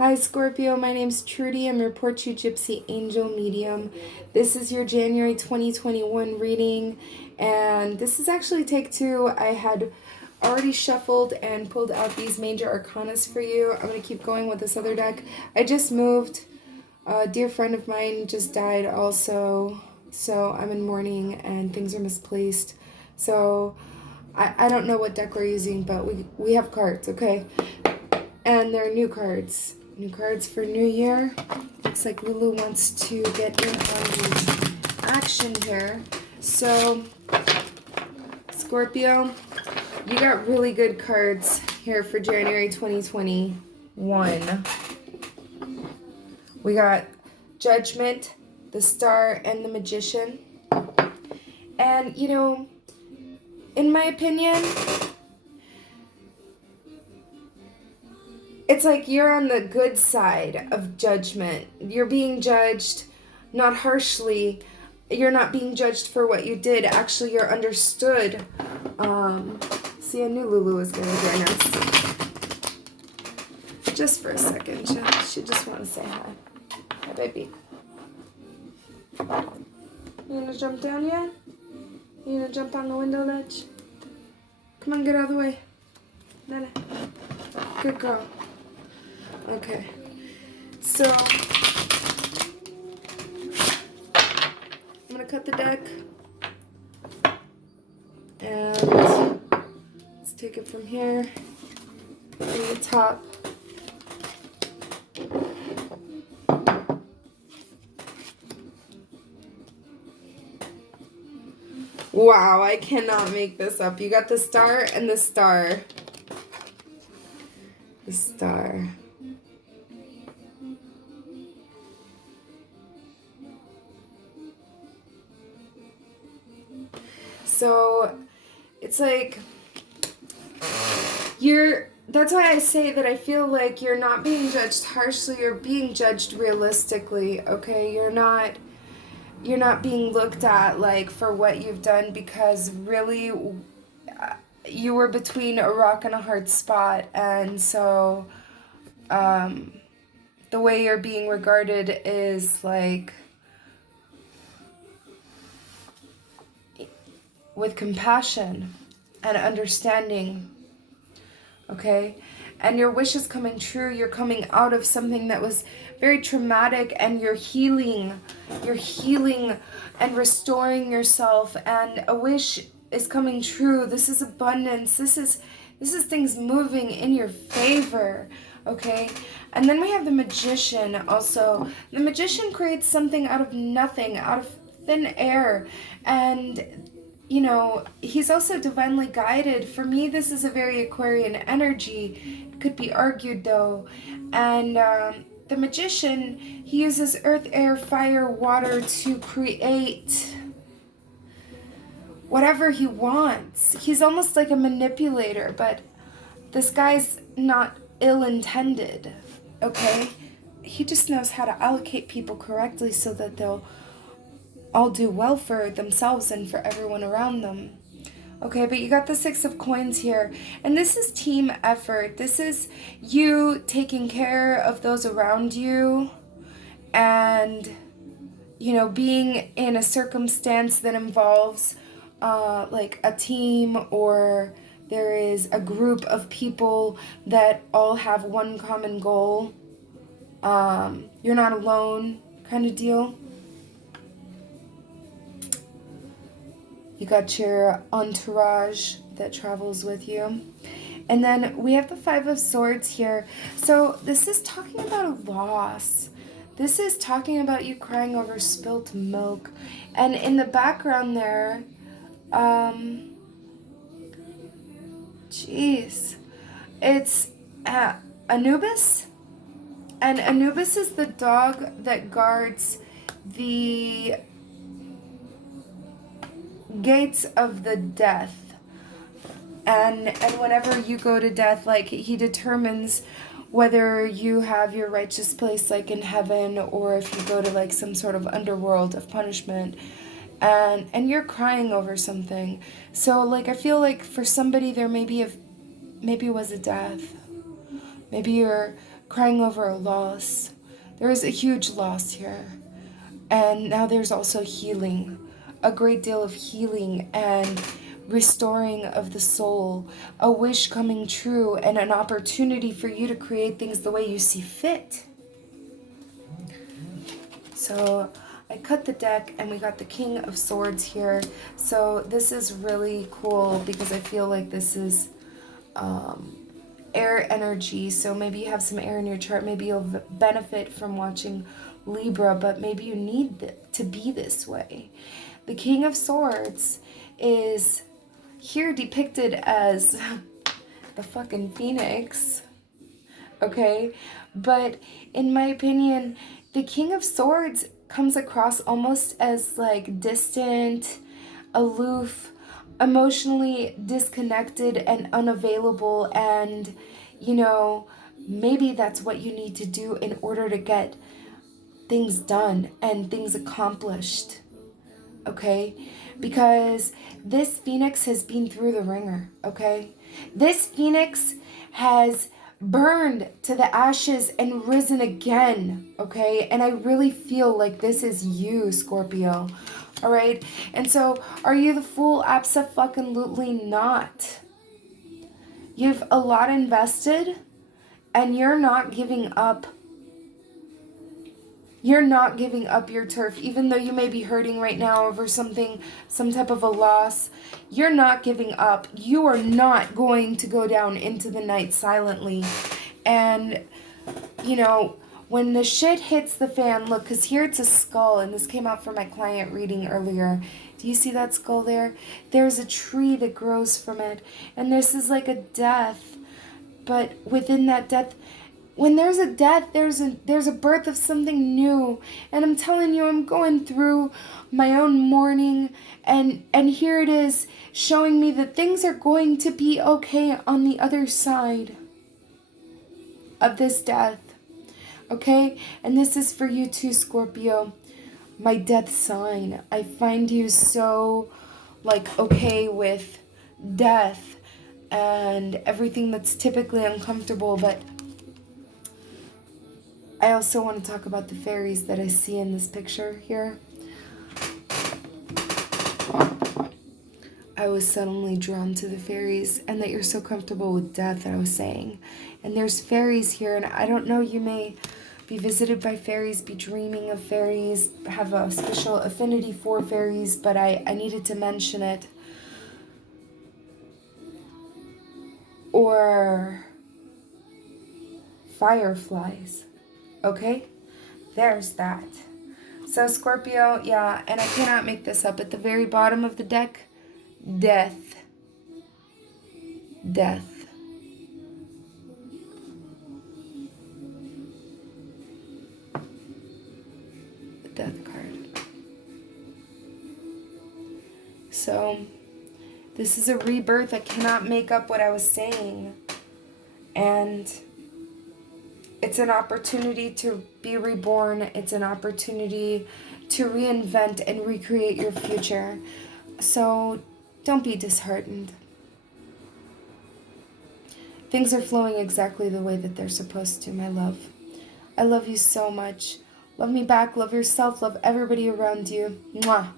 Hi Scorpio, my name's Trudy. I'm your Portu Gypsy Angel Medium. This is your January 2021 reading, and this is actually take two. I had already shuffled and pulled out these major arcanas for you. I'm going to keep going with this other deck. I just moved. A dear friend of mine just died also, so I'm in mourning and things are misplaced. So I don't know what deck we're using, but we have cards, okay? And they're new cards. New cards for New Year. Looks like Lulu wants to get in on the action here. So, Scorpio, you got really good cards here for January 2021. We got Judgment, the Star, and the Magician. And, you know, in my opinion, it's like you're on the good side of judgment. You're being judged not harshly. You're not being judged for what you did. Actually, you're understood. See, I knew Lulu was going to join us. Just for a second. She just want to say hi. Hi, baby. You going to jump down yet? You going to jump on the window ledge? Come on, get out of the way. Nana. Good girl. Okay, so I'm going to cut the deck, and let's take it from here, from the top. Wow, I cannot make this up. You got the Star and the Star. The Star. So it's like that's why I say that I feel like you're not being judged harshly, you're being judged realistically, okay? You're not being looked at like for what you've done, because really you were between a rock and a hard spot, and so the way you're being regarded is like with compassion and understanding, okay? And your wish is coming true. You're coming out of something that was very traumatic, and you're healing and restoring yourself, and a wish is coming true. This is abundance. This is things moving in your favor, okay? And then we have the Magician also. The Magician creates something out of nothing, out of thin air, and you know, he's also divinely guided. For me, this is a very Aquarian energy. It could be argued, though. And the Magician, he uses earth, air, fire, water to create whatever he wants. He's almost like a manipulator, but this guy's not ill-intended, okay? He just knows how to allocate people correctly so that they'll all do well for themselves and for everyone around them. Okay, but you got the Six of Coins here, and this is team effort. This is you taking care of those around you, and you know, being in a circumstance that involves like a team, or there is a group of people that all have one common goal. You're not alone, kind of deal. You got your entourage that travels with you. And then we have the Five of Swords here. So this is talking about a loss. This is talking about you crying over spilt milk. And in the background there, it's Anubis. And Anubis is the dog that guards the gates of the death, and whenever you go to death, like, he determines whether you have your righteous place like in heaven, or if you go to like some sort of underworld of punishment, and you're crying over something. So like, I feel like for somebody there maybe it was a death. Maybe you're crying over a loss. There is a huge loss here. And now there's also healing, a great deal of healing and restoring of the soul, a wish coming true, and an opportunity for you to create things the way you see fit. So I cut the deck and we got the King of Swords here. So this is really cool because I feel like this is air energy. So maybe you have some air in your chart. Maybe you'll benefit from watching Libra, but maybe you need to be this way. The King of Swords is here depicted as the fucking phoenix, okay? But in my opinion, the King of Swords comes across almost as like distant, aloof, emotionally disconnected and unavailable, and you know, maybe that's what you need to do in order to get things done and things accomplished, okay? Because this phoenix has been through the ringer, okay? This phoenix has burned to the ashes and risen again, okay? And I really feel like this is you, Scorpio, all right? And so, are you the fool? Abso-fucking-lutely not. You've a lot invested, and you're not giving up. You're not giving up your turf, even though you may be hurting right now over something, some type of a loss. You're not giving up. You are not going to go down into the night silently. And, you know, when the shit hits the fan, look, because here it's a skull, and this came out for my client reading earlier. Do you see that skull there? There's a tree that grows from it, and this is like a death. But within that death, when there's a death, there's a birth of something new. And I'm telling you, I'm going through my own mourning, and here it is showing me that things are going to be okay on the other side of this death. Okay? And this is for you too, Scorpio. My death sign. I find you so like okay with death and everything that's typically uncomfortable, but I also want to talk about the fairies that I see in this picture here. I was suddenly drawn to the fairies, and that you're so comfortable with death, I was saying. And there's fairies here, and I don't know, you may be visited by fairies, be dreaming of fairies, have a special affinity for fairies, but I needed to mention it. Or fireflies. Okay, there's that. So Scorpio, yeah, and I cannot make this up. At the very bottom of the deck, death. Death. The death card. So, this is a rebirth. I cannot make up what I was saying. And it's an opportunity to be reborn. It's an opportunity to reinvent and recreate your future. So don't be disheartened. Things are flowing exactly the way that they're supposed to, my love. I love you so much. Love me back. Love yourself. Love everybody around you. Mwah.